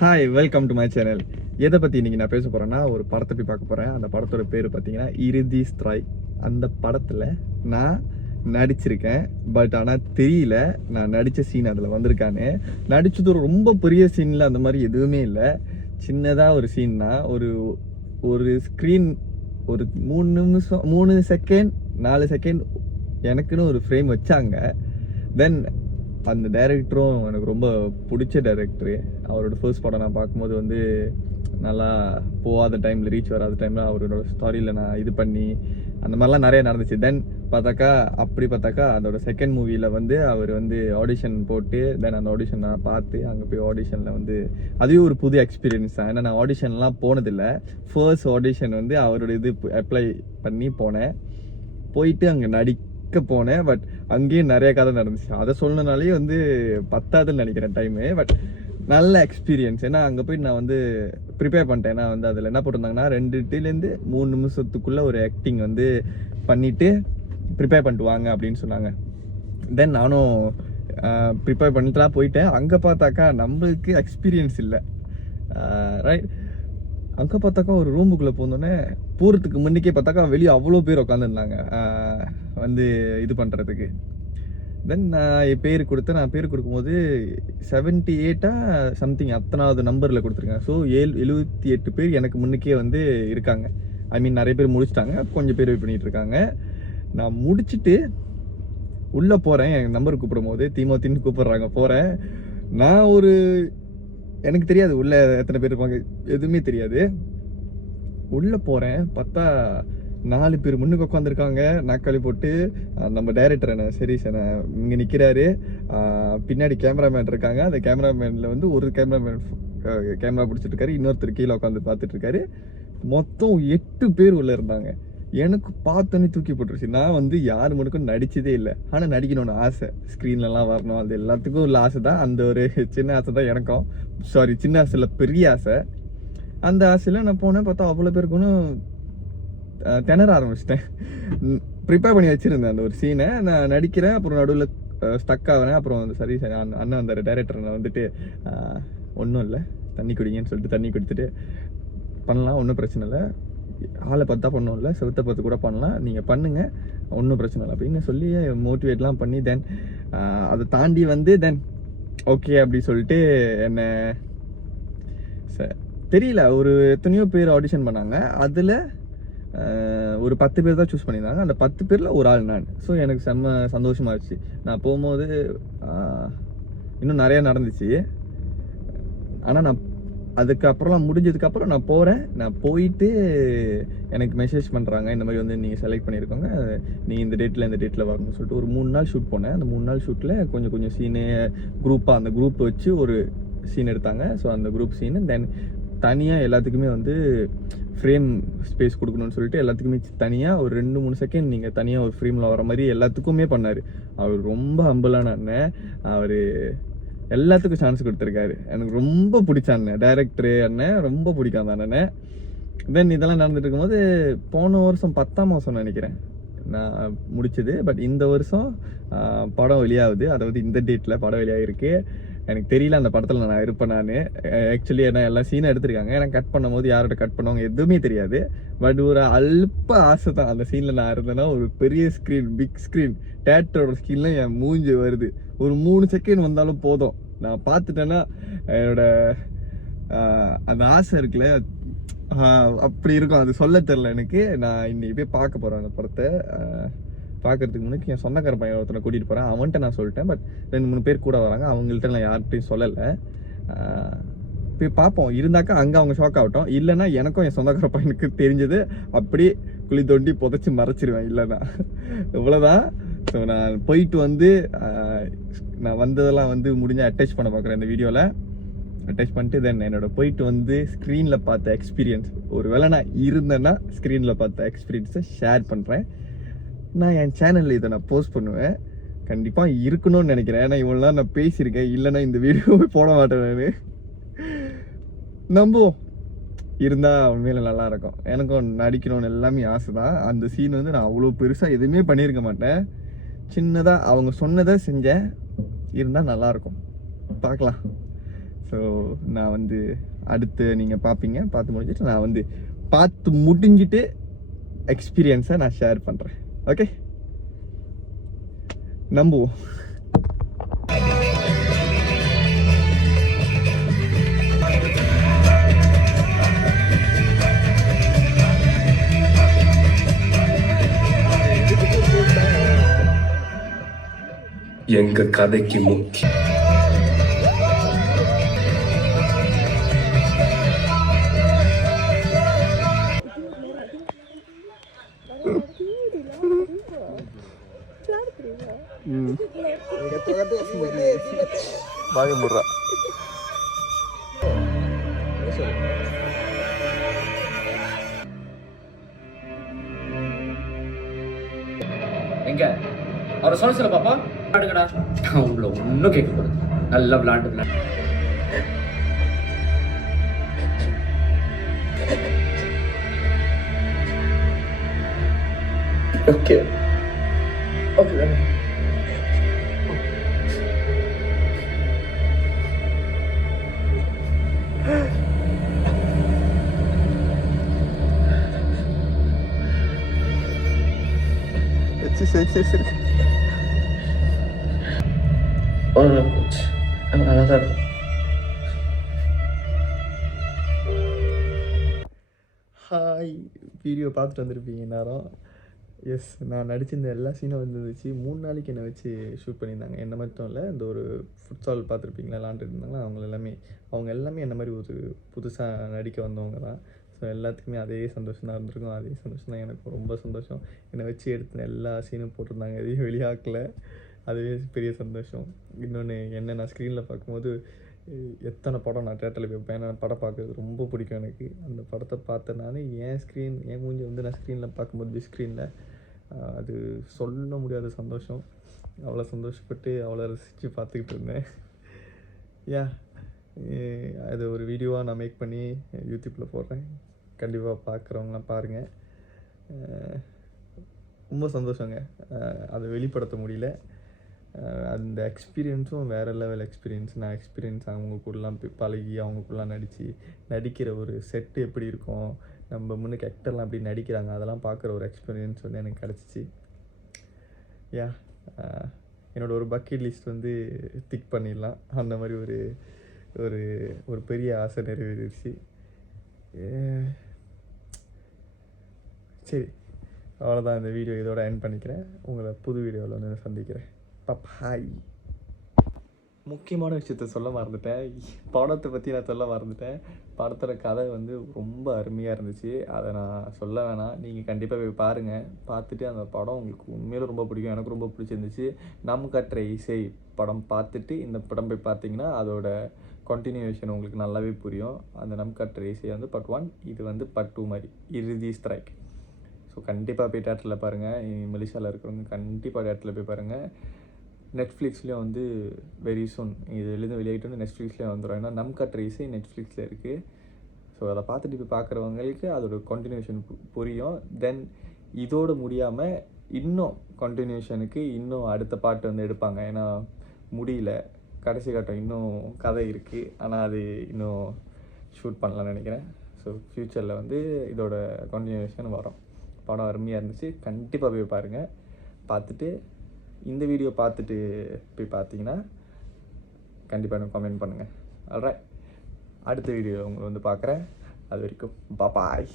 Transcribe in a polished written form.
Hi, welcome to my channel. எதை பற்றி இன்றைக்கி நான் பேச போகிறேன்னா, ஒரு படத்தை போய் பார்க்க போகிறேன். அந்த படத்தோட பேர் பார்த்தீங்கன்னா இறுதி ஸ்ட்ரைக். அந்த படத்தில் நான் நடிச்சிருக்கேன். பட் ஆனால் தெரியல நான் நடித்த சீன் அதில் வந்திருக்கானே. நடித்தது ரொம்ப பெரிய சீனில் அந்த மாதிரி எதுவுமே இல்லை. சின்னதாக ஒரு சீன் தான். ஒரு ஸ்க்ரீன் ஒரு 3 நிமிஷம் 3 செகண்ட் 4 செகண்ட் எனக்குன்னு ஒரு ஃப்ரேம் வச்சாங்க. தென் அந்த டைரக்டரும் எனக்கு ரொம்ப பிடிச்ச டைரக்டரு. அவரோட ஃபர்ஸ்ட் படம் நான் பார்க்கும்போது வந்து நல்லா போகாத டைமில், ரீச் வராத டைமில் அவரோட ஸ்டாரியில் நான் இது பண்ணி அந்த மாதிரிலாம் நிறைய நடந்துச்சு. தென் பார்த்தாக்கா அதோட செகண்ட் மூவியில் வந்து அவர் வந்து ஆடிஷன் போட்டு, தென் அந்த ஆடிஷன் நான் பார்த்து அங்கே போய் ஆடிஷனில் வந்து அதுவே ஒரு புது எக்ஸ்பீரியன்ஸ் தான். ஏன்னா நான் ஆடிஷன்லாம் போனதில்லை. ஃபர்ஸ்ட் ஆடிஷன் வந்து அவரோட இது அப்ளை பண்ணி போயிட்டு அங்கே போனேன். பட் அங்கேயும் நிறைய கதை நடந்துச்சு. அதை சொன்னனாலே வந்து பத்தாதுன்னு நினைக்கிறேன் டைமு. பட் நல்ல எக்ஸ்பீரியன்ஸ். ஏன்னா அங்கே போயிட்டு நான் வந்து ப்ரிப்பேர் பண்ணிட்டேன். ஏன்னா வந்து அதில் என்ன போட்டிருந்தாங்கன்னா 2 to 3 நிமிஷத்துக்குள்ளே ஒரு ஆக்டிங் வந்து பண்ணிவிட்டு ப்ரிப்பேர் பண்ணிட்டு வாங்க அப்படின்னு சொன்னாங்க. தென் நானும் ப்ரிப்பேர் பண்ணிட்டு தான் போயிட்டேன். அங்கே பார்த்தாக்கா நம்மளுக்கு எக்ஸ்பீரியன்ஸ் இல்லை, ரைட். அங்கே பார்த்தாக்கா ஒரு ரூமுக்குள்ளே போனோடனே போகிறதுக்கு முன்னிக்கே பார்த்தாக்கா வெளியே அவ்வளோ பேர் உட்காந்துருந்தாங்க வந்து இது பண்ணுறதுக்கு. தென் நான் என் பேர் கொடுக்கும்போது 78 சம்திங் அத்தனாவது நம்பரில் கொடுத்துருக்கேன். ஸோ 78 பேர் எனக்கு முன்னுக்கே வந்து இருக்காங்க. ஐ மீன் நிறைய பேர் முடிச்சிட்டாங்க, கொஞ்சம் பேர் வெயிட் பண்ணிகிட்டு இருக்காங்க. நான் முடிச்சுட்டு உள்ளே போகிறேன். என் நம்பர் கூப்பிடும் போது திமுத்தின்னு கூப்பிட்றாங்க. போகிறேன். நான் எனக்கு தெரியாது உள்ளே எத்தனை பேர் இருப்பாங்க, எதுவுமே தெரியாது. உள்ளே போகிறேன். பார்த்தா 4 பேர் முன்னுக்கு உட்காந்துருக்காங்க நாக்காளி போட்டு. நம்ம டைரக்டர் என்ன சரி சார் இங்கே நிற்கிறாரு. பின்னாடி கேமராமேன் இருக்காங்க. அந்த கேமராமேனில் வந்து ஒரு கேமரா பிடிச்சிட்டு இருக்காரு, இன்னொருத்தர் கீழே உட்காந்து பார்த்துட்டு இருக்காரு. மொத்தம் 8 பேர் உள்ளே இருந்தாங்க. எனக்கு பார்த்தோன்னே தூக்கி போட்டுருச்சு. நான் வந்து யார் முன்னுக்கும் நடிச்சதே இல்லை. ஆனால் நடிக்கணும்னு ஆசை, ஸ்க்ரீன்லலாம் வரணும், அது எல்லாத்துக்கும் உள்ள ஆசை தான். அந்த ஒரு சின்ன ஆசை தான் எனக்கும். சின்ன ஆசை இல்லை, பெரிய ஆசை. அந்த ஆசையில் நான் போனேன். பார்த்தா அவ்வளோ பேருக்குன்னு திணற ஆரம்பிச்சிட்டேன். ப்ரிப்பேர் பண்ணி வச்சுருந்தேன் அந்த ஒரு சீனை. நான் நடிக்கிறேன், அப்புறம் நடுவில் ஸ்டக் ஆகிறேன். அப்புறம் சரி அண்ணன் வந்தார் டைரக்டர். நான் வந்துட்டு ஒன்றும் இல்லை, தண்ணி குடிங்கன்னு சொல்லிட்டு தண்ணி கொடுத்துட்டு பண்ணலாம், ஒன்றும் பிரச்சனை இல்லை, ஆளை பார்த்தா பண்ணோம் இல்லை, செவத்தை பார்த்து கூட பண்ணலாம், நீங்கள் பண்ணுங்கள், ஒன்றும் பிரச்சனை இல்லை அப்படின்னு சொல்லி மோட்டிவேட்லாம் பண்ணி தென் அதை தாண்டி வந்து தென் ஓகே அப்படி சொல்லிட்டு என்ன தெரியல ஒரு எத்தனையோ பேர் ஆடிஷன் பண்ணாங்க. அதில் ஒரு 10 பேர் தான் சூஸ் பண்ணியிருந்தாங்க. அந்த 10 பேரில் ஒரு ஆள் நான். ஸோ எனக்கு செம்ம சந்தோஷமாக இருந்துச்சு. நான் போகும்போது இன்னும் நிறையா நடந்துச்சு. ஆனால் நான் அதுக்கப்புறம்லாம் முடிஞ்சதுக்கப்புறம் நான் போகிறேன். நான் போயிட்டு எனக்கு மெசேஜ் பண்ணுறாங்க, இந்த மாதிரி வந்து நீங்கள் செலக்ட் பண்ணியிருக்கோங்க, நீங்கள் இந்த டேட்டில் வரணும்னு சொல்லிட்டு. ஒரு 3 நாள் ஷூட் போனேன். அந்த 3 நாள் ஷூட்டில் கொஞ்சம் சீனு குரூப்பாக அந்த குரூப் வச்சு ஒரு சீன் எடுத்தாங்க. ஸோ அந்த குரூப் சீனு தென் தனியாக எல்லாத்துக்குமே வந்து ஃப்ரேம் ஸ்பேஸ் கொடுக்கணும்னு சொல்லிட்டு எல்லாத்துக்குமே தனியாக ஒரு 2-3 செகண்ட் நீங்கள் தனியாக ஒரு ஃப்ரேமில் வர மாதிரி எல்லாத்துக்குமே பண்ணார். அவர் ரொம்ப ஹம்பிளான அண்ணன். அவர் எல்லாத்துக்கும் சான்ஸ் கொடுத்துருக்காரு. எனக்கு ரொம்ப பிடிச்ச அண்ணன், டைரக்டரு அண்ணன், ரொம்ப பிடிக்கும் அந்த அண்ணனை. தென் இதெல்லாம் நடந்துட்டு இருக்கும்போது போன வருஷம் 10ஆம் மாதம் நினைக்கிறேன் நான் முடிச்சது. பட் இந்த வருஷம் படம் வெளியாகுது. அதாவது இந்த டேட்டில் படம் வெளியாகிருக்கு. எனக்கு தெரியல அந்த படத்தில் நான் இருப்பேன். நான் ஆக்சுவலி என்ன எல்லா சீனும் எடுத்திருக்காங்க. எனக்கு கட் பண்ணும்போது யாரோட கட் பண்ணுவாங்க எதுவுமே தெரியாது. பட் ஒரு அல்ப ஆசை தான் அந்த சீனில் நான் இருந்தேன்னா ஒரு பெரிய ஸ்க்ரீன், பிக் ஸ்க்ரீன், தேட்டரோட ஸ்க்ரீனில் என் மூஞ்சி வருது. ஒரு 3 செகண்ட் வந்தாலும் போதும், நான் பார்த்துட்டேன்னா என்னோட அந்த ஆசை இருக்குல்ல அப்படி இருக்கும். அது சொல்ல தெரில எனக்கு. நான் இன்னைக்கு போய் பார்க்க போகிறேன் அந்த படத்தை. பார்க்கறதுக்கு முன்னாடி என் சொந்தக்கார பையன் ஒருத்தனை கூட்டிகிட்டு போகிறேன். அவன்கிட்ட நான் சொல்லிட்டேன். பட் 2-3 பேர் கூட வராங்க. அவங்கள்ட்ட நான் யார்கிட்டையும் சொல்லலை. போய் பார்ப்போம். இருந்தாக்கா அங்கே அவங்க ஷாக் ஆகட்டும். இல்லைன்னா எனக்கும் என் சொந்தக்கார பையனுக்கு தெரிஞ்சது அப்படியே குழி தோண்டி புதைச்சி மறைச்சிருவேன். இல்லைன்னா இவ்வளோதான். ஸோ நான் போயிட்டு வந்து நான் வந்ததெல்லாம் வந்து முடிஞ்ச அட்டாச் பண்ண பார்க்குறேன் இந்த வீடியோவில். அட்டாச் பண்ணிட்டு தென் என்னோட போயிட்டு வந்து ஸ்க்ரீனில் பார்த்த எக்ஸ்பீரியன்ஸ், ஒரு வேளை நான் இருந்தேன்னா ஸ்க்ரீனில் பார்த்த எக்ஸ்பீரியன்ஸை ஷேர் பண்ணுறேன். நான் என் சேனலில் இதை நான் போஸ்ட் பண்ணுவேன். கண்டிப்பாக இருக்கணும்னு நினைக்கிறேன். ஏன்னா இவ்வளோ நாள் நான் பேசியிருக்கேன். இல்லைன்னா இந்த வீடியோவை போட மாட்டேன் நான். நம்புவோம், இருந்தால் உண்மையில நல்லாயிருக்கும். எனக்கும் நடிக்கணும்னு எல்லாமே ஆசை தான். அந்த சீன் வந்து நான் அவ்வளோ பெருசாக எதுவுமே பண்ணியிருக்க மாட்டேன். சின்னதாக அவங்க சொன்னதை செஞ்சேன். இருந்தால் நல்லாயிருக்கும். பார்க்கலாம். ஸோ நான் வந்து அடுத்து நீங்கள் பார்ப்பீங்க. பார்த்து முடிஞ்சிட்டு நான் வந்து பார்த்து முடிஞ்சிட்டு எக்ஸ்பீரியன்ஸை நான் ஷேர் பண்ணுறேன். ஓகே, நம்புவோம். எங்க கதைக்கு முக்கியம் பாய முறா எங்க அவரை சொல்ல பாப்பா விளாடுங்கடா. உங்களை ஒன்றும் கேட்கக்கூடாது. நல்லா விளாண்டு ஓகே ஓகே சரி போச்சு. நல்லா தான் இருக்கும். ஹாய், வீடியோ பார்த்துட்டு வந்திருப்பீங்க நேரம். எஸ், நான் நடிச்சிருந்த எல்லா சீனும் வந்துருந்துச்சு. 3 நாளைக்கு என்னை வச்சு ஷூட் பண்ணியிருந்தாங்க. என்ன மட்டும் இல்லை, இந்த ஒரு ஃபுட்சால் பார்த்துருப்பீங்களா, விளாண்டுட்டு இருந்தாங்களா, அவங்க எல்லாமே என்ன மாதிரி ஒரு புதுசாக நடிக்க வந்தவங்க தான். ஸோ எல்லாத்துக்குமே அதே சந்தோஷம் தான் இருந்திருக்கும். அதே சந்தோஷம் தான் எனக்கு. ரொம்ப சந்தோஷம். என்னை வச்சு எடுத்த எல்லா சீனும் போட்டிருந்தாங்க. எதையும் வெளியாக்கலை. அதுவே பெரிய சந்தோஷம். இன்னொன்று என்ன, நான் ஸ்க்ரீனில் பார்க்கும்போது எத்தனை படம் நான் தேட்டரில் வைப்பேன். ஏன்னா படம் பார்க்குறது ரொம்ப பிடிக்கும் எனக்கு. அந்த படத்தை பார்த்தேன் நான். என் மூஞ்சி வந்து நான் ஸ்க்ரீனில் பார்க்கும்போது பிக் ஸ்க்ரீனில் அது சொல்ல முடியாத சந்தோஷம். அவ்வளோ சந்தோஷப்பட்டு அவ்வளோ ரசித்து பார்த்துக்கிட்டு இருந்தேன். அது ஒரு வீடியோவாக நான் மேக் பண்ணி யூடியூப்பில் போடுறேன். கண்டிப்பாக பார்க்குறவங்களாம் பாருங்கள். ரொம்ப சந்தோஷங்க. அதை வெளிப்படுத்த முடியல. அந்த எக்ஸ்பீரியன்ஸும் வேறு லெவல் எக்ஸ்பீரியன்ஸ். அவங்க கூடலாம் பழகி, அவங்க கூடலாம் நடிக்கிற ஒரு செட்டு எப்படி இருக்கும், நம்ம முன்னுக்கு ஆக்டர்லாம் எப்படி நடிக்கிறாங்க, அதெல்லாம் பார்க்குற ஒரு எக்ஸ்பீரியன்ஸ் வந்து எனக்கு கிடச்சிச்சு. என்னோடய ஒரு பக்கெட் லிஸ்ட் வந்து டிக் பண்ணிடலாம். அந்த மாதிரி ஒரு ஒரு ஒரு பெரிய ஆசை நிறைவேறிடுச்சு. சரி, அவ்வளோதான். இந்த வீடியோ இதோட எண்ட் பண்ணிக்கிறேன். உங்களை புது வீடியோவில் வந்து சந்திக்கிறேன். பாய். முக்கியமான விஷயத்த சொல்ல மறந்துட்டேன். படத்தை பற்றி நான் சொல்ல மறந்துட்டேன். படத்தோட கதை வந்து ரொம்ப அருமையாக இருந்துச்சு. அதை நான் சொல்ல வேணாம். நீங்கள் கண்டிப்பாக போய் பாருங்கள். பார்த்துட்டு அந்த படம் உங்களுக்கு உண்மையிலும் ரொம்ப பிடிக்கும். எனக்கு ரொம்ப பிடிச்சிருந்துச்சு. நம் கற்ற இசை படம் பார்த்துட்டு இந்த படம் போய் பார்த்தீங்கன்னா அதோட கண்டினியூஷன் உங்களுக்கு நல்லாவே புரியும். அந்த நம் கற்ற இசை வந்து பார்ட் 1, இது வந்து பார்ட் 2 மாதிரி இறுதி ஸ்ட்ரைக். ஸோ கண்டிப்பாக போய் தேட்டரில் பாருங்கள். மலேசியாவில் இருக்கிறவங்க கண்டிப்பாக தேட்டரில் போய் பாருங்கள். நெட்ஃப்ளிக்ஸ்லேயும் வந்து வெரி சூன் இதுலேருந்து வெளியாகிட்டு வந்து நெட்ஃப்ளிக்ஸ்லேயும் வந்துடும். ஏன்னா நம் கற்ற இசை நெட்ஃப்ளிக்ஸில் இருக்குது. ஸோ அதை பார்த்துட்டு போய் பார்க்குறவங்களுக்கு அதோட கண்டினியூஷன் புரியும். தென் இதோடு முடியாமல் இன்னும் கண்டினியூஷனுக்கு இன்னும் அடுத்த பாட்டு வந்து எடுப்பாங்க. ஏன்னா முடியல, கடைசி கட்டம் இன்னும் கதை இருக்குது. ஆனால் அது இன்னும் ஷூட் பண்ணலான்னு நினைக்கிறேன். ஸோ ஃப்யூச்சரில் வந்து இதோட கண்டினியூஷன் வரும். படம் அருமையாக இருந்துச்சு. கண்டிப்பாக போய் பாருங்கள். பார்த்துட்டு இந்த வீடியோ பார்த்துட்டு போய் பார்த்தீங்கன்னா கண்டிப்பாக எனக்கு கமெண்ட் பண்ணுங்கள். ஆல்ரைட், அடுத்த வீடியோ உங்களை வந்து பார்க்குறேன். அது வரைக்கும் பாய்.